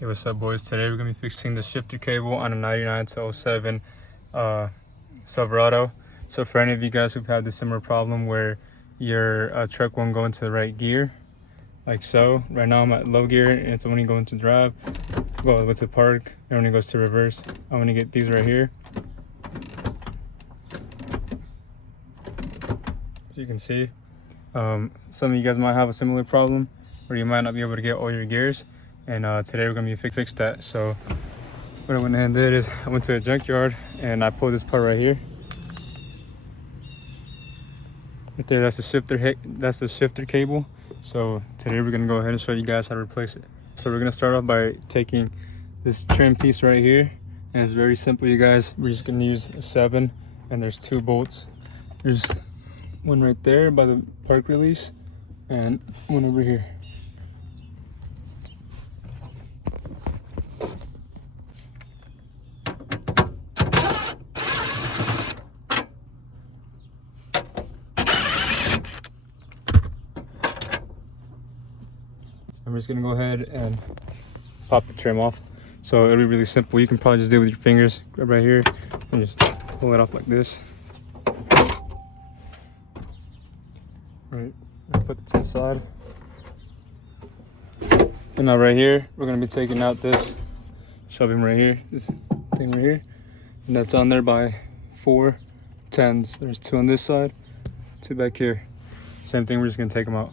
Hey, what's up, boys? Today we're gonna be fixing the shifter cable on a 99 to 07 Silverado. So for any of you guys who've had the similar problem where your truck won't go into the right gear, like so. Right now I'm at low gear and it's only going to drive, go to park, it only goes to reverse. I'm gonna get these right here. As you can see, some of you guys might have a similar problem where you might not be able to get all your gears. And today we're gonna be fix that. So what I went ahead and did is I went to a junkyard and I pulled this part right here. Right there, that's the shifter cable. So today we're gonna go ahead and show you guys how to replace it. So we're gonna start off by taking this trim piece right here, and it's very simple, you guys. We're just gonna use a 7, and there's 2 bolts. There's one right there by the park release, and one over here. I'm just gonna go ahead and pop the trim off. So it'll be really simple. You can probably just do it with your fingers. Grab right here and just pull it off like this. Right, and put this inside. And now right here, we're gonna be taking out this shoving right here, this thing right here, and that's on there by 4 10s. There's 2 on this side, 2 back here. Same thing. We're just gonna take them out.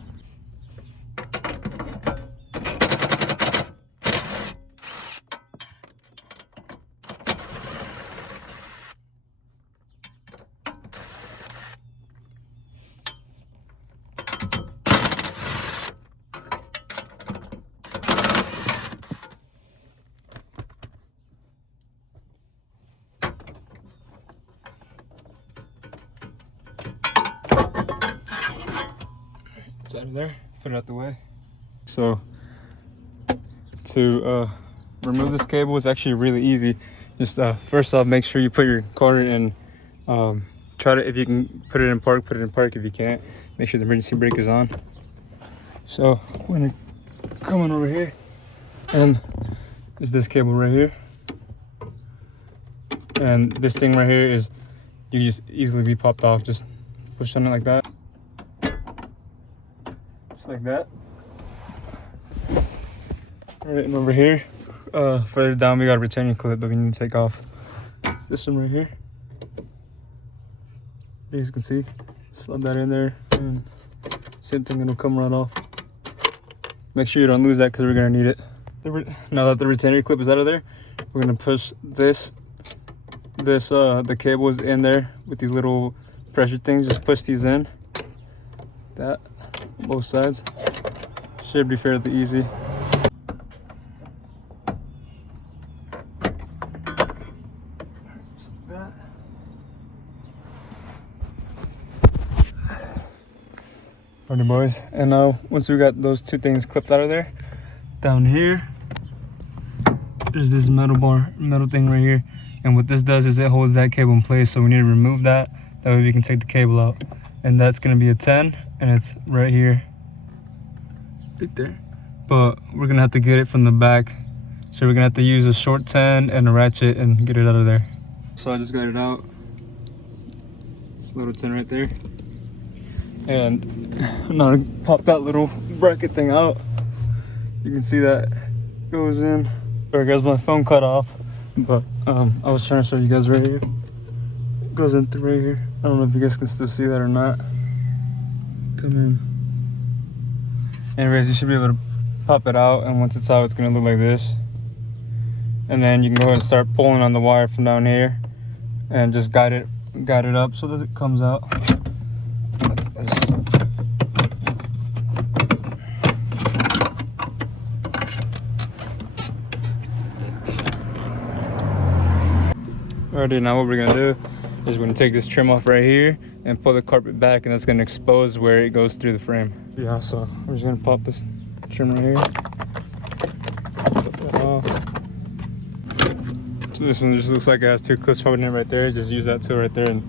It's out of there, put it out the way. So to remove this cable is actually really easy. Just first off, make sure you put your car in, try to, if you can put it in park, put it in park. If you can't, make sure the emergency brake is on. So we're gonna come on over here, and there's this cable right here, and this thing right here is, you can just easily be popped off. Just push on it like that. Like that. All right, and over here, further down, we got a retaining clip that we need to take off. It's this one right here. As you can see, slide that in there, and same thing, it'll come right off. Make sure you don't lose that because we're gonna need it. Now that the retainer clip is out of there, we're gonna push the cable is in there with these little pressure things. Just push these in. That. Both sides. Should be fairly easy. Just like that. Alright, boys, and now once we got those 2 things clipped out of there, down here there's this metal thing right here, and what this does is it holds that cable in place. So we need to remove that way we can take the cable out, and that's going to be a 10, and it's right here, right there. But we're gonna have to get it from the back, so we're gonna have to use a short 10 and a ratchet and get it out of there. So I just got it out. It's a little 10 right there, and now to pop that little bracket thing out, you can see that goes in. Sorry guys, my phone cut off, but I was trying to show you guys right here. It goes in through right here. I don't know if you guys can still see that or not. Come in. Anyways, you should be able to pop it out, and once it's out, it's gonna look like this. And then you can go ahead and start pulling on the wire from down here, and just guide it up so that it comes out like this. Alrighty, now what we're gonna do is we're gonna take this trim off right here and pull the carpet back, and that's gonna expose where it goes through the frame. Yeah, so we're just gonna pop this trim right here. Put that off. So this one just looks like it has 2 clips holding it right there. Just use that tool right there and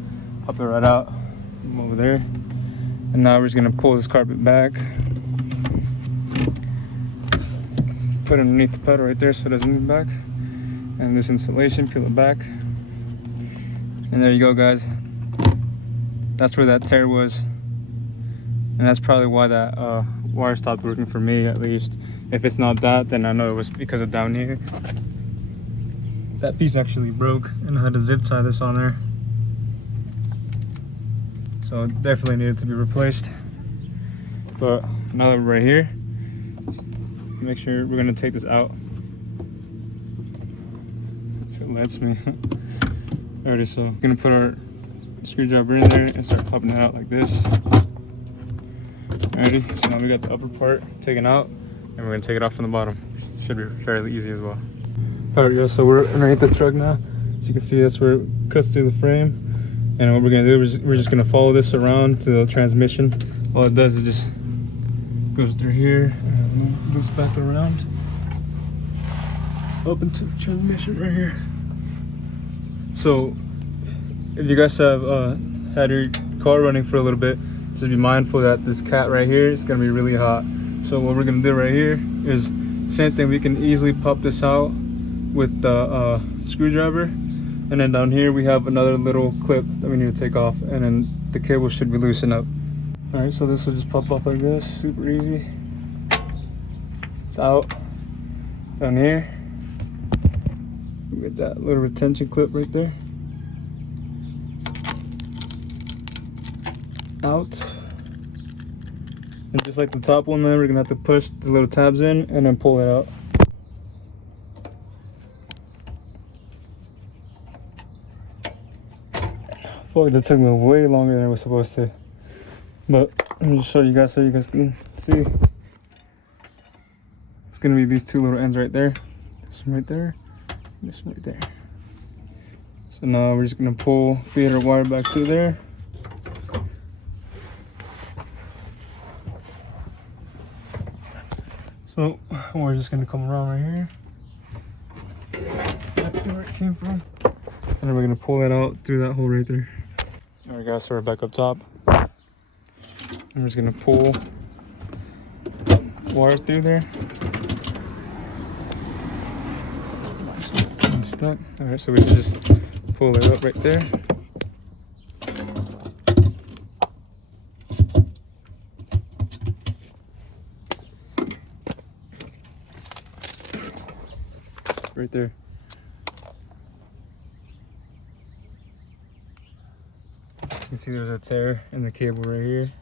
pop it right out from over there. And now we're just gonna pull this carpet back, put it underneath the pedal right there so it doesn't move back. And this insulation, peel it back. And there you go, guys. That's where that tear was. And that's probably why that wire stopped working for me, at least. If it's not that, then I know it was because of down here. That piece actually broke, and I had to zip tie this on there. So it definitely needed to be replaced. But now that we're right here, make sure we're gonna take this out. If it lets me. Alrighty, so we're gonna put our screwdriver in there and start popping it out like this. Alrighty, so now we got the upper part taken out, and we're gonna take it off from the bottom. Should be fairly easy as well. Alright, yo, so we're underneath the truck now. As you can see, that's where it cuts through the frame. And what we're gonna do is we're just gonna follow this around to the transmission. All it does is just goes through here and loops back around up into the transmission right here. So if you guys have had your car running for a little bit, just be mindful that this cat right here is gonna be really hot. So what we're gonna do right here is same thing. We can easily pop this out with the screwdriver, and then down here we have another little clip that we need to take off, and then the cable should be loosened up. All right, so this will just pop off like this, super easy. It's out. Down here we get that little retention clip right there. Out. And just like the top one, man, we're gonna have to push the little tabs in and then pull it out. Fuck, that took me way longer than I was supposed to. But let me just show you guys so you guys can see. It's gonna be these two little ends right there. This one right there, and this one right there. So now we're just gonna feed our wire back through there. So we're just gonna come around right here, back to where it came from, and then we're gonna pull it out through that hole right there. All right, guys, so we're back up top. I'm just gonna pull wire through there. It's stuck. All right, so we can just pull it up right there. Right there. You can see there's a tear in the cable right here.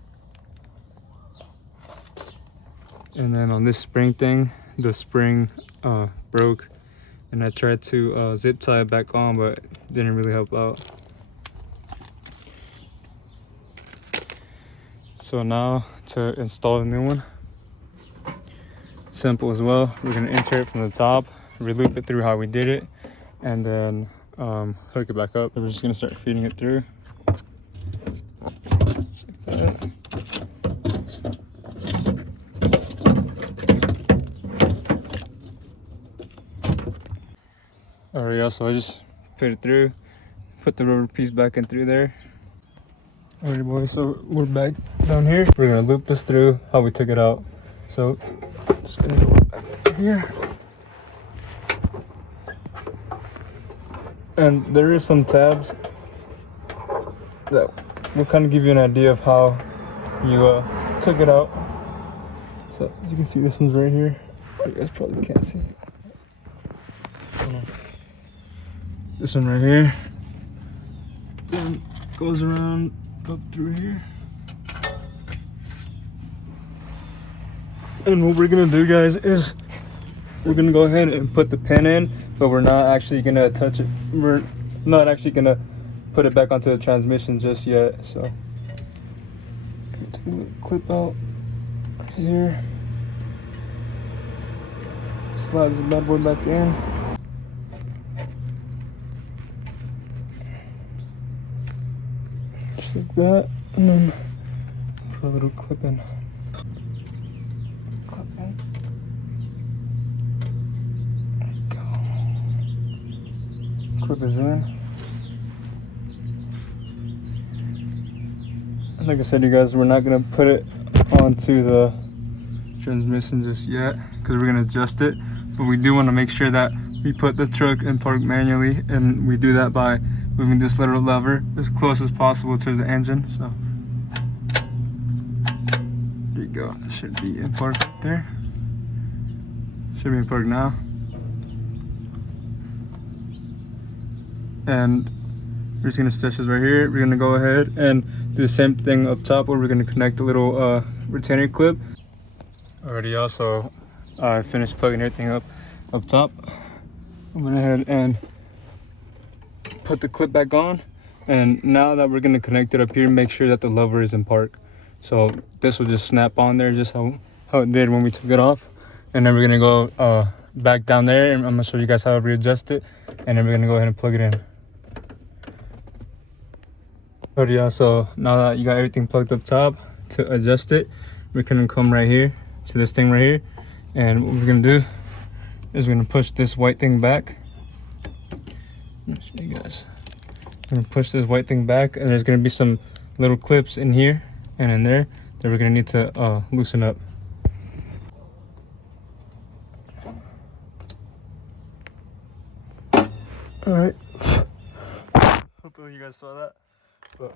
And then on this spring thing, the spring broke, and I tried to zip tie it back on, but it didn't really help out. So now to install the new one, simple as well. We're gonna insert it from the top, re-loop it through how we did it, and then hook it back up. We're just gonna start feeding it through. Like that. Alright, yeah, so I just put it through, put the rubber piece back in through there. Alright, boys, so we're back down here. We're gonna loop this through how we took it out. So just gonna go back through here. And there is some tabs that will kind of give you an idea of how you took it out. So as you can see, this one's right here. You guys probably can't see. This one right here, then goes around up through here. And what we're gonna do, guys, is we're gonna go ahead and put the pin in, but we're not actually gonna touch it. We're not actually gonna put it back onto the transmission just yet. So take a little clip out here, slides the bad boy back in. Like that, and then put a little clip in. Clip in. There you go. Clip is in. And like I said, you guys, we're not gonna put it onto the transmission just yet because we're gonna adjust it. but we do want to make sure that we put the truck in park manually, and we do that by moving this little lever as close as possible to the engine. So there you go, it should be in park right there. Should be in park now. And we're just gonna stitch this right here. We're gonna go ahead and do the same thing up top, where we're gonna connect a little retainer clip. Already also finished plugging everything up top. I went ahead and put the clip back on, and now that we're gonna connect it up here, make sure that the lever is in park. So this will just snap on there just how it did when we took it off. And then we're gonna go back down there, and I'm gonna show you guys how to readjust it, and then we're gonna go ahead and plug it in. But yeah, so now that you got everything plugged up top, to adjust it, we're gonna come right here to this thing right here, and what we're gonna do is we're gonna push this white thing back. Let me show you guys. I'm gonna push this white thing back, and there's gonna be some little clips in here and in there that we're gonna need to loosen up. All right. Hopefully you guys saw that. But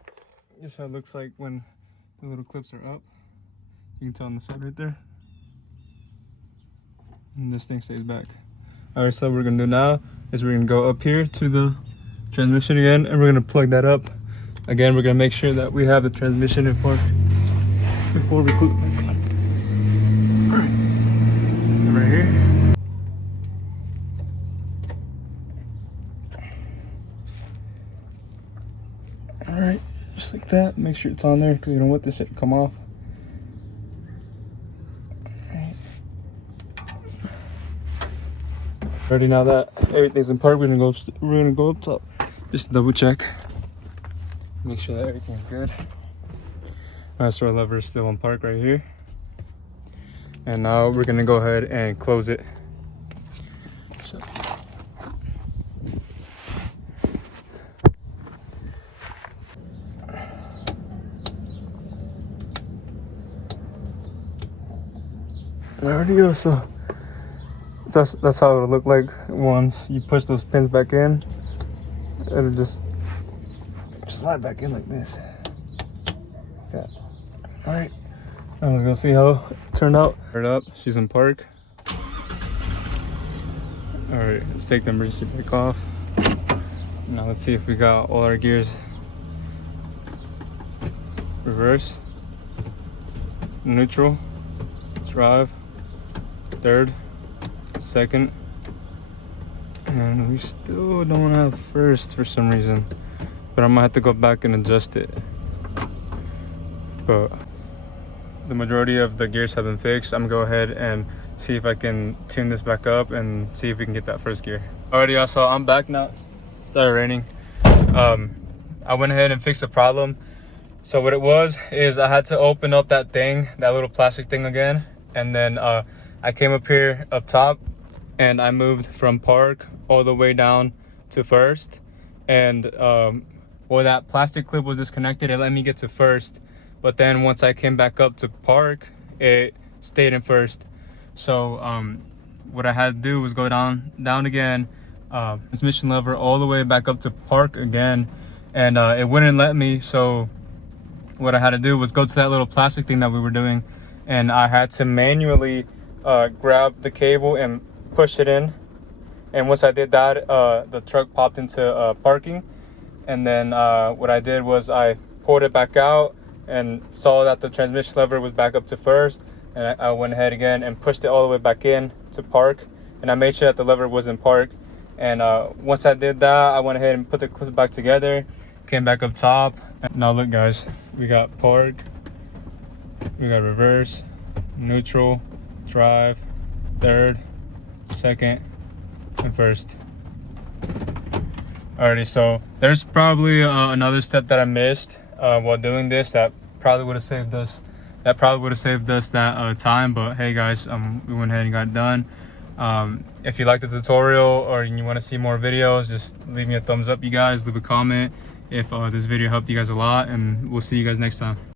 this is how it looks like when the little clips are up. You can tell on the side right there. And this thing stays back. Alright, so what we're gonna do now is we're gonna go up here to the transmission again, and we're gonna plug that up. Again, we're gonna make sure that we have the transmission in park before we put it back on. Alright, so right here. Alright, just like that. Make sure it's on there, because you don't want this shit to come off. Alright. Already, now that everything's in park, we're gonna go up top. Just to double check. Make sure that everything's good. Alright, so our lever is still in park right here. And now we're gonna go ahead and close it. So there we go. So that's how it'll look like once you push those pins back in. It'll just slide back in like this. Yeah. All right. I'm just gonna see how it turned out. Turn it up. She's in park. All right. Let's take the emergency brake off. Now let's see if we got all our gears. Reverse. Neutral. Drive. Third, second, and we still don't have first for some reason, but I might have to go back and adjust it. But the majority of the gears have been fixed. I'm gonna go ahead and see if I can tune this back up and see if we can get that first gear. Alrighty, y'all, so I'm back now. It started raining. I went ahead and fixed the problem. So what it was is I had to open up that thing, that little plastic thing again, and then I came up here up top, and I moved from park all the way down to first, and well, that plastic clip was disconnected. It let me get to first, but then once I came back up to park, it stayed in first. So what I had to do was go down again, transmission lever all the way back up to park again, and it wouldn't let me. So what I had to do was go to that little plastic thing that we were doing, and I had to manually grab the cable and push it in. And once I did that, the truck popped into parking. And then what I did was I pulled it back out and saw that the transmission lever was back up to first, and I went ahead again and pushed it all the way back in to park, and I made sure that the lever was in park. And once I did that, I went ahead and put the clips back together, came back up top. Now look, guys, we got park, we got reverse, neutral, drive, third, second, and first. Alrighty, so there's probably another step that I missed while doing this that probably would have saved us that time. But hey guys, we went ahead and got it done. If you like the tutorial or you want to see more videos, just leave me a thumbs up, you guys. Leave a comment if this video helped you guys a lot, and we'll see you guys next time.